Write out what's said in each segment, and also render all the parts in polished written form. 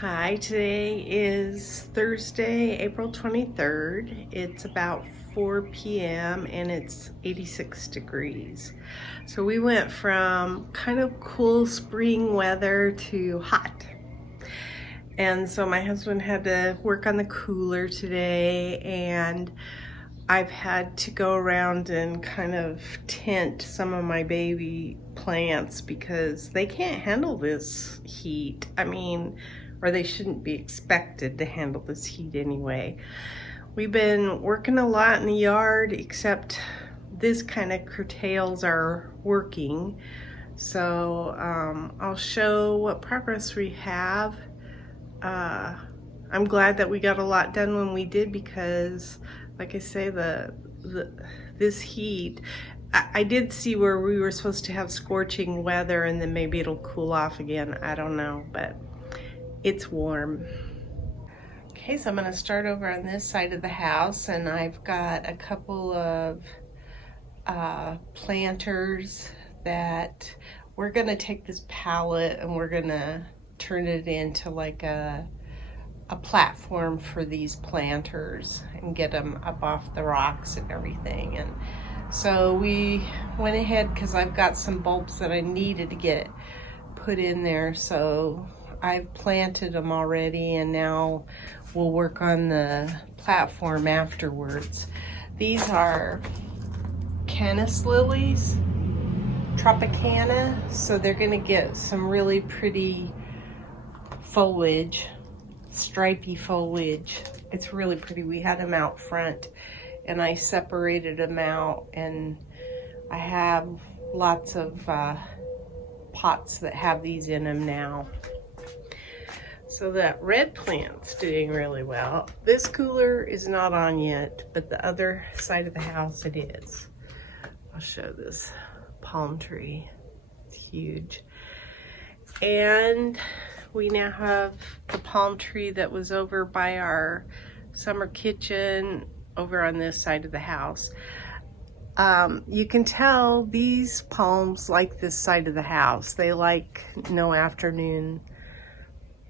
Hi, today is Thursday, April 23rd. It's about 4 p.m. and it's 86 degrees. So we went from kind of cool spring weather to hot. And so my husband had to work on the cooler today, and I've had to go around and kind of tent some of my baby plants because they can't handle this heat. Or they shouldn't be expected to handle this heat anyway. We've been working a lot in the yard, except this kind of curtails our working. So I'll show what progress we have. I'm glad that we got a lot done when we did, because like I say, this heat, I did see where we were supposed to have scorching weather and then maybe it'll cool off again. I don't know, but it's warm. Okay, so I'm going to start over on this side of the house, and I've got a couple of planters that we're going to take this pallet and we're going to turn it into like a platform for these planters and get them up off the rocks and everything. And so we went ahead, because I've got some bulbs that I needed to get put in there, so I've planted them already, and now we'll work on the platform afterwards. These are canis lilies, Tropicana, so they're gonna get some really pretty foliage, stripy foliage. It's really pretty. We had them out front and I separated them out, and I have lots of pots that have these in them now. So that red plant's doing really well. This cooler is not on yet, but the other side of the house it is. I'll show this palm tree. It's huge. And we now have the palm tree that was over by our summer kitchen over on this side of the house. You can tell these palms like this side of the house. They like no afternoon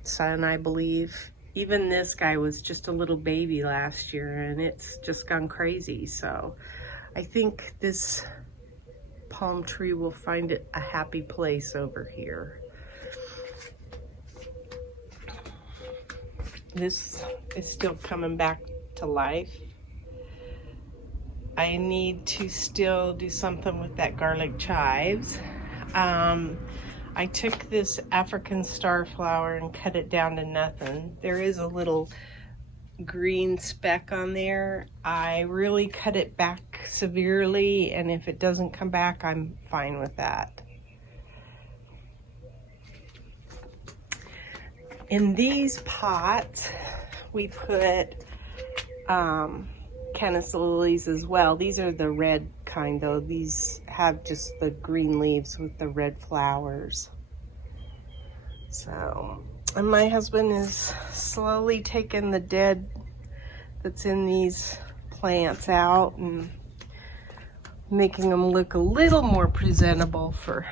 sun, I believe. Even this guy was just a little baby last year and it's just gone crazy. So I think this palm tree will find it a happy place over here. This is still coming back to life. I need to still do something with that garlic chives. I took this African starflower and cut it down to nothing. There is a little green speck on there. I really cut it back severely, and if it doesn't come back, I'm fine with that. In these pots, we put canis lilies as well. These are the red kind though. These have just the green leaves with the red flowers. So, and my husband is slowly taking the dead that's in these plants out and making them look a little more presentable for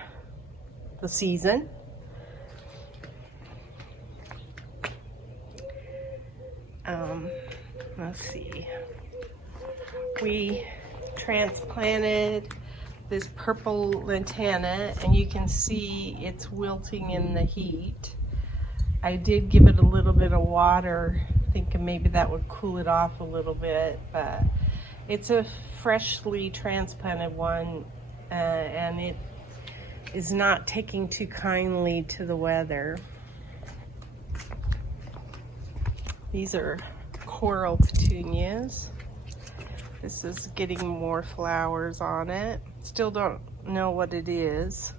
the season. Let's see. We transplanted this purple lantana, and you can see it's wilting in the heat. I did give it a little bit of water, thinking maybe that would cool it off a little bit, but it's a freshly transplanted one, and it is not taking too kindly to the weather. These are coral petunias. This is getting more flowers on it. Still don't know what it is.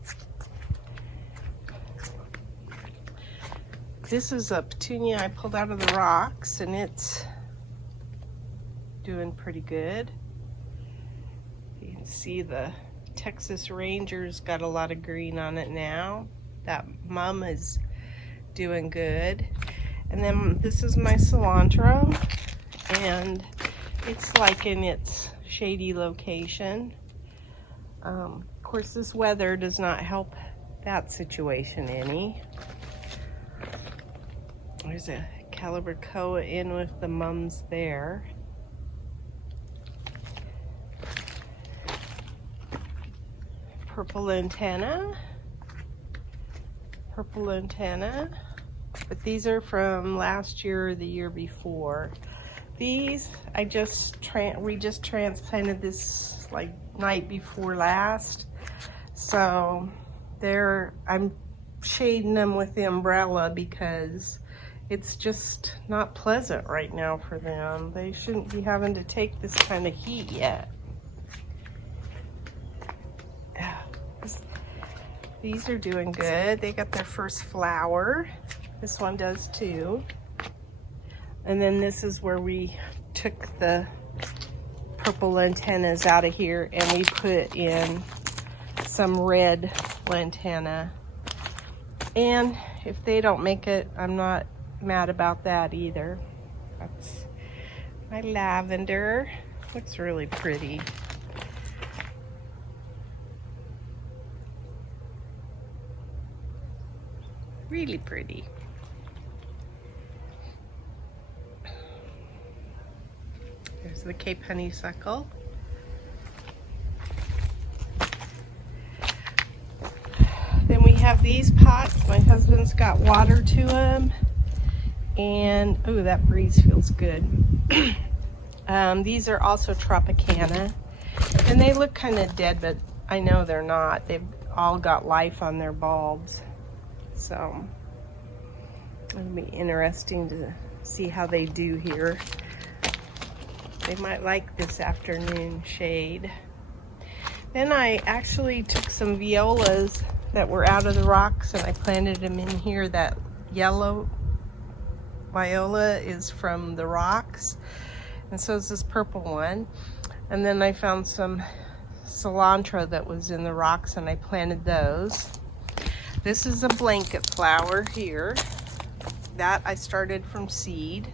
This is a petunia I pulled out of the rocks, and it's doing pretty good. You can see the Texas Ranger's got a lot of green on it now. That mum is doing good. And then this is my cilantro, and it's like in its shady location. Of course, this weather does not help that situation any. There's a calibrachoa in with the mums there. Purple lantana. Purple lantana. But these are from last year or the year before. These, we just transplanted this like night before last. So I'm shading them with the umbrella because it's just not pleasant right now for them. They shouldn't be having to take this kind of heat yet. These are doing good. They got their first flower. This one does too. And then this is where we took the purple lantanas out of here and we put in some red lantana. And if they don't make it, I'm not mad about that either. That's my lavender. Looks really pretty. Really pretty. There's the Cape honeysuckle. Then we have these pots. My husband's got water to them. And, oh, that breeze feels good. These are also Tropicana. And they look kind of dead, but I know they're not. They've all got life on their bulbs. So, it'll be interesting to see how they do here. They might like this afternoon shade. Then I actually took some violas that were out of the rocks and I planted them in here. That yellow viola is from the rocks, and so is this purple one. And then I found some cilantro that was in the rocks and I planted those. This is a blanket flower here. That I started from seed.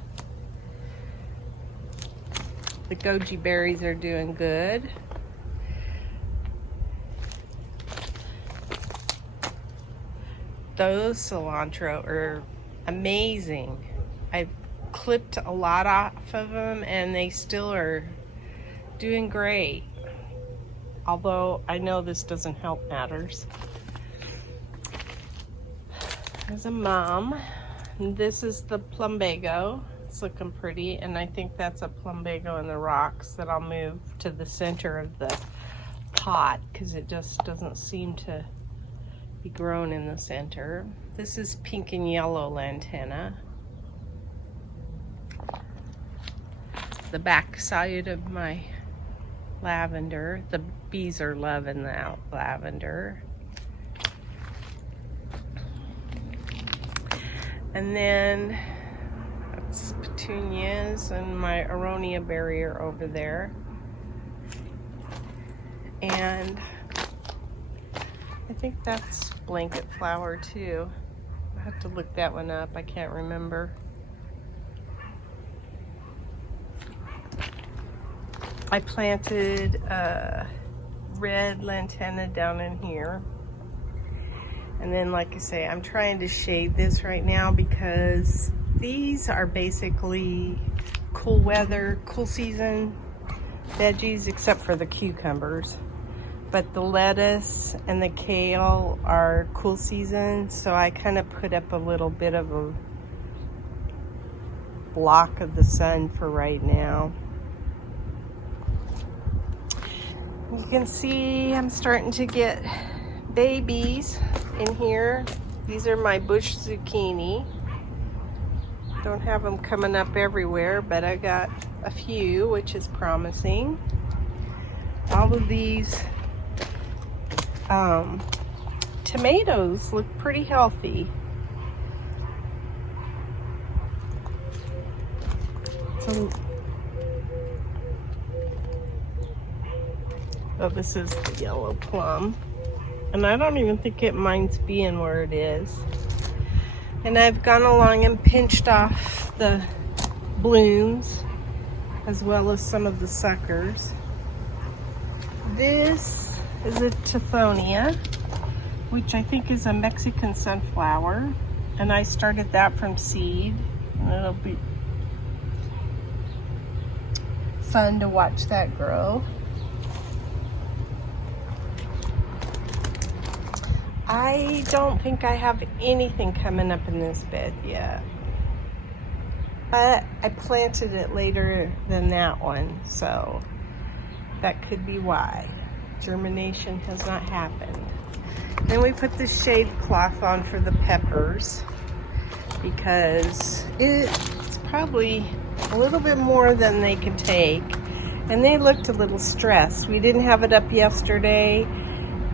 The goji berries are doing good. Those cilantro are amazing. I've clipped a lot off of them and they still are doing great. Although I know this doesn't help matters. There's a mum. And this is the plumbago. It's looking pretty, and I think that's a plumbago in the rocks that I'll move to the center of the pot because it just doesn't seem to be grown in the center. This is pink and yellow lantana. The back side of my lavender. The bees are loving the lavender. And then that's petunias and my aronia berry are over there. And I think that's blanket flower too. I have to look that one up. I can't remember. I planted red lantana down in here. And then, like I say, I'm trying to shade this right now because these are basically cool weather, cool season veggies, except for the cucumbers. But the lettuce and the kale are cool season, so I kind of put up a little bit of a block of the sun for right now. You can see I'm starting to get babies in here. These are my bush zucchini. Don't have them coming up everywhere, but I got a few, which is promising. All of these tomatoes look pretty healthy. So, oh, this is the yellow plum. And I don't even think it minds being where it is. And I've gone along and pinched off the blooms as well as some of the suckers. This is a Tithonia, which I think is a Mexican sunflower. And I started that from seed. And it'll be fun to watch that grow. I don't think I have anything coming up in this bed yet. But I planted it later than that one, so that could be why. Germination has not happened. Then we put the shade cloth on for the peppers because it's probably a little bit more than they can take. And they looked a little stressed. We didn't have it up yesterday,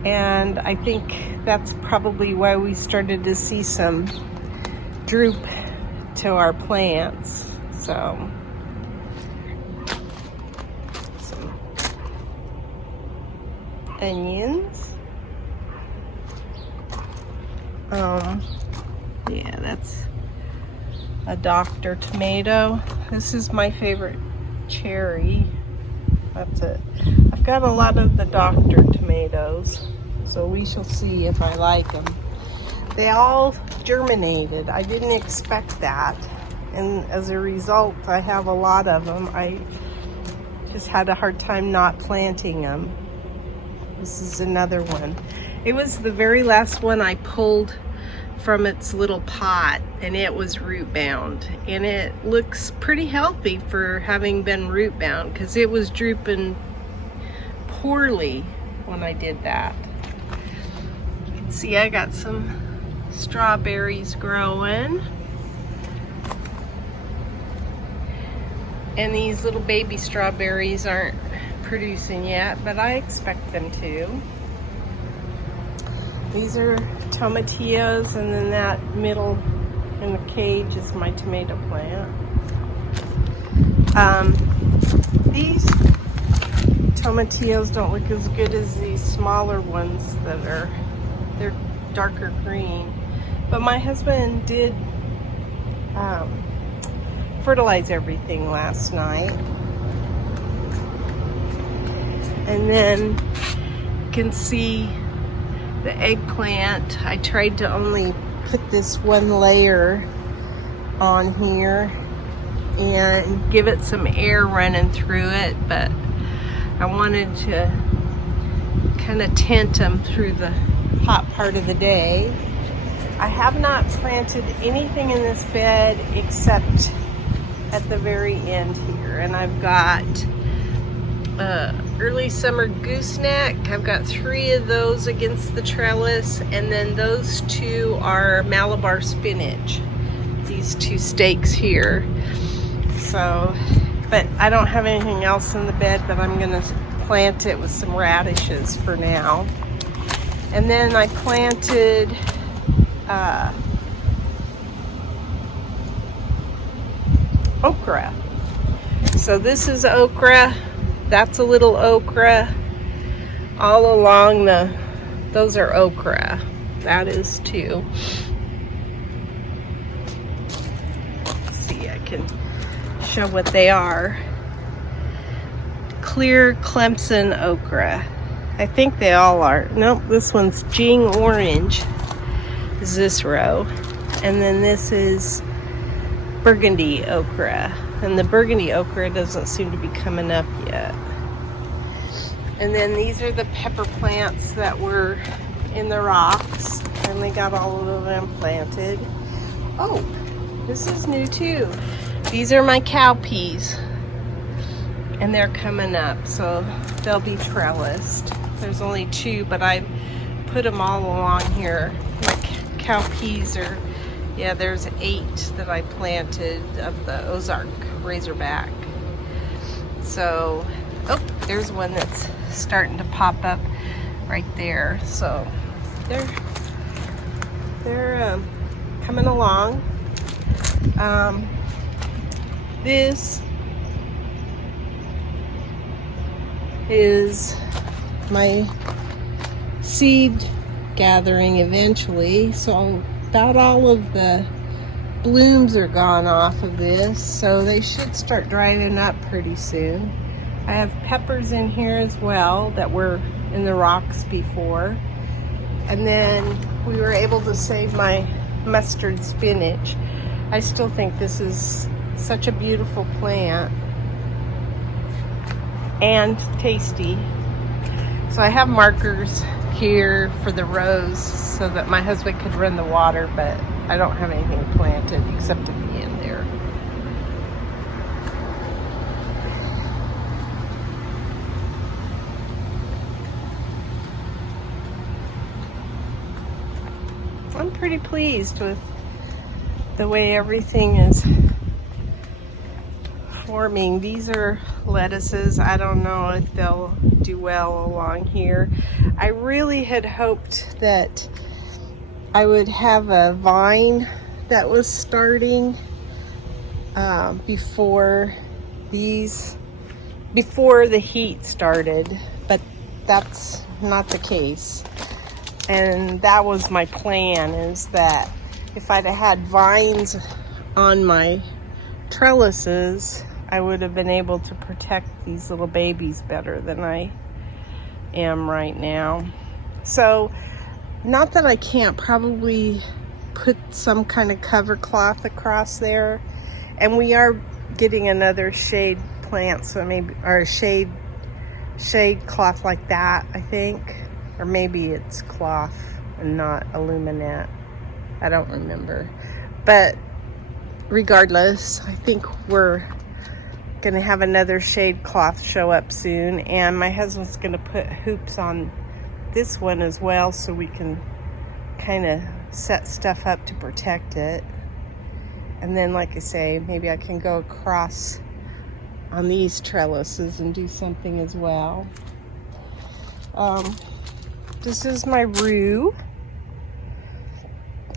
and I think that's probably why we started to see some droop to our plants. So some onions. Yeah, that's a Dr. Tomato. This is my favorite cherry. That's it. I've got a lot of the Dr. Tomatoes, so we shall see if I like them. They all germinated. I didn't expect that, and as a result I have a lot of them. I just had a hard time not planting them. This is another one. It was the very last one I pulled from its little pot, and it was root bound, and it looks pretty healthy for having been root bound because it was drooping poorly when I did that. You can see I got some strawberries growing, and these little baby strawberries aren't producing yet, but I expect them to. These are tomatillos, and then that middle in the cage is my tomato plant. These tomatillos don't look as good as these smaller ones they're darker green. But my husband did fertilize everything last night. And then you can see the eggplant. I tried to only put this one layer on here and give it some air running through it, but I wanted to kind of tint them through the hot part of the day. I have not planted anything in this bed except at the very end here, and I've got early summer gooseneck. I've got 3 of those against the trellis, and then those 2 are Malabar spinach, these 2 stakes here. So, but I don't have anything else in the bed, but I'm gonna plant it with some radishes for now. And then I planted okra. So this is okra. That's a little okra. All along those are okra. That is too. Let's see, I can show what they are. Clear Clemson okra. I think they all are. Nope, this one's Jing orange is this row. And then this is burgundy okra. And the burgundy okra doesn't seem to be coming up yet. And then these are the pepper plants that were in the rocks, and we got all of them planted. Oh, this is new too. These are my cowpeas, and they're coming up, so they'll be trellised. There's only 2, but I put them all along here. My cowpeas are, yeah, there's 8 that I planted of the Ozark Razorback. So, oh, there's one that's starting to pop up right there. So they're coming along. This is my seed gathering eventually. So about all of the blooms are gone off of this, so they should start drying up pretty soon. I have peppers in here as well that were in the rocks before. And then we were able to save my mustard spinach. I still think this is such a beautiful plant and tasty. So I have markers here for the rows so that my husband could run the water, but I don't have anything planted except at the end there. I'm pretty pleased with the way everything is forming. These are lettuces. I don't know if they'll do well along here. I really had hoped that I would have a vine that was starting before the heat started, but that's not the case. And that was my plan, is that if I'd have had vines on my trellises, I would have been able to protect these little babies better than I am right now. So, not that I can't probably put some kind of cover cloth across there. And we are getting another shade plant, so maybe, or a shade cloth like that, I think. Or maybe it's cloth and not aluminate. I don't remember. But regardless, I think we're gonna have another shade cloth show up soon, and my husband's gonna put hoops on this one as well so we can kind of set stuff up to protect it. And then, like I say, maybe I can go across on these trellises and do something as well. This is my rue.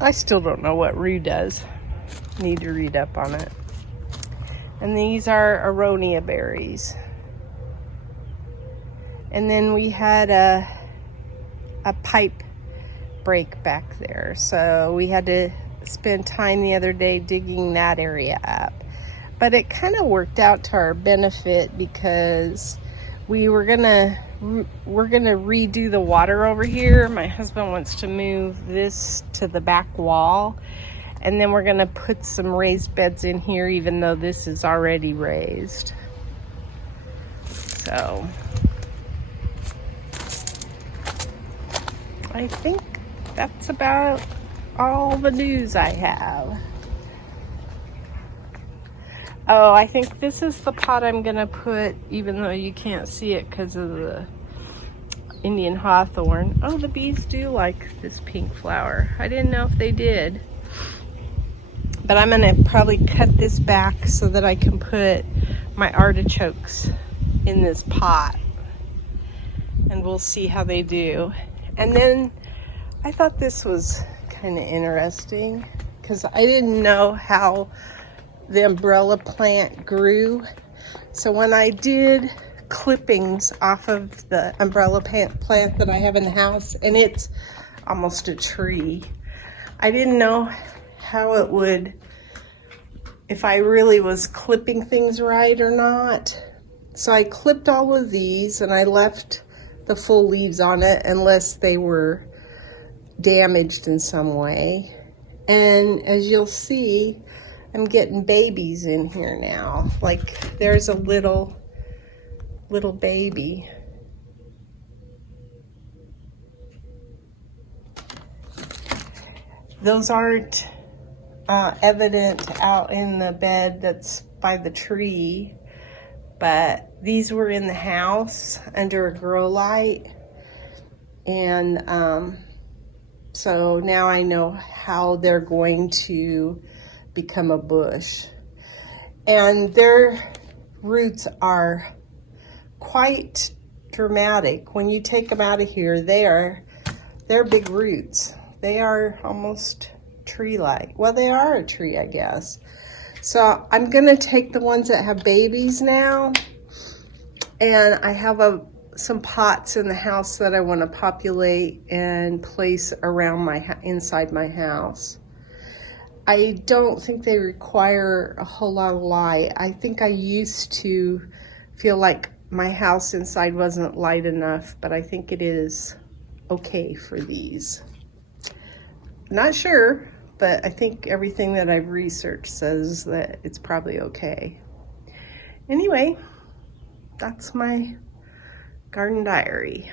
I still don't know what rue does. Need to read up on it. And these are aronia berries. And then we had a pipe break back there, so we had to spend time the other day digging that area up. But it kind of worked out to our benefit, because we're gonna redo the water over here. My husband wants to move this to the back wall, and then we're gonna put some raised beds in here, even though this is already raised. So I think that's about all the news I have. Oh, I think this is the pot I'm gonna put, even though you can't see it because of the Indian hawthorn. Oh, the bees do like this pink flower. I didn't know if they did. But I'm gonna probably cut this back so that I can put my artichokes in this pot. And we'll see how they do. And then I thought this was kind of interesting, because I didn't know how the umbrella plant grew. So when I did clippings off of the umbrella plant that I have in the house, and it's almost a tree, I didn't know how it would, if I really was clipping things right or not. So I clipped all of these and I left the full leaves on it unless they were damaged in some way. And as you'll see, I'm getting babies in here now. Like, there's a little baby. Those aren't evident out in the bed that's by the tree, but these were in the house under a grow light. And so now I know how they're going to become a bush. And their roots are quite dramatic. When you take them out of here, they're big roots. They are almost tree-like. Well, they are a tree, I guess. So I'm gonna take the ones that have babies now, and I have some pots in the house that I want to populate and place around inside my house. I don't think they require a whole lot of light. I think I used to feel like my house inside wasn't light enough, but I think it is okay for these. Not sure, but I think everything that I've researched says that it's probably okay. Anyway, that's my garden diary.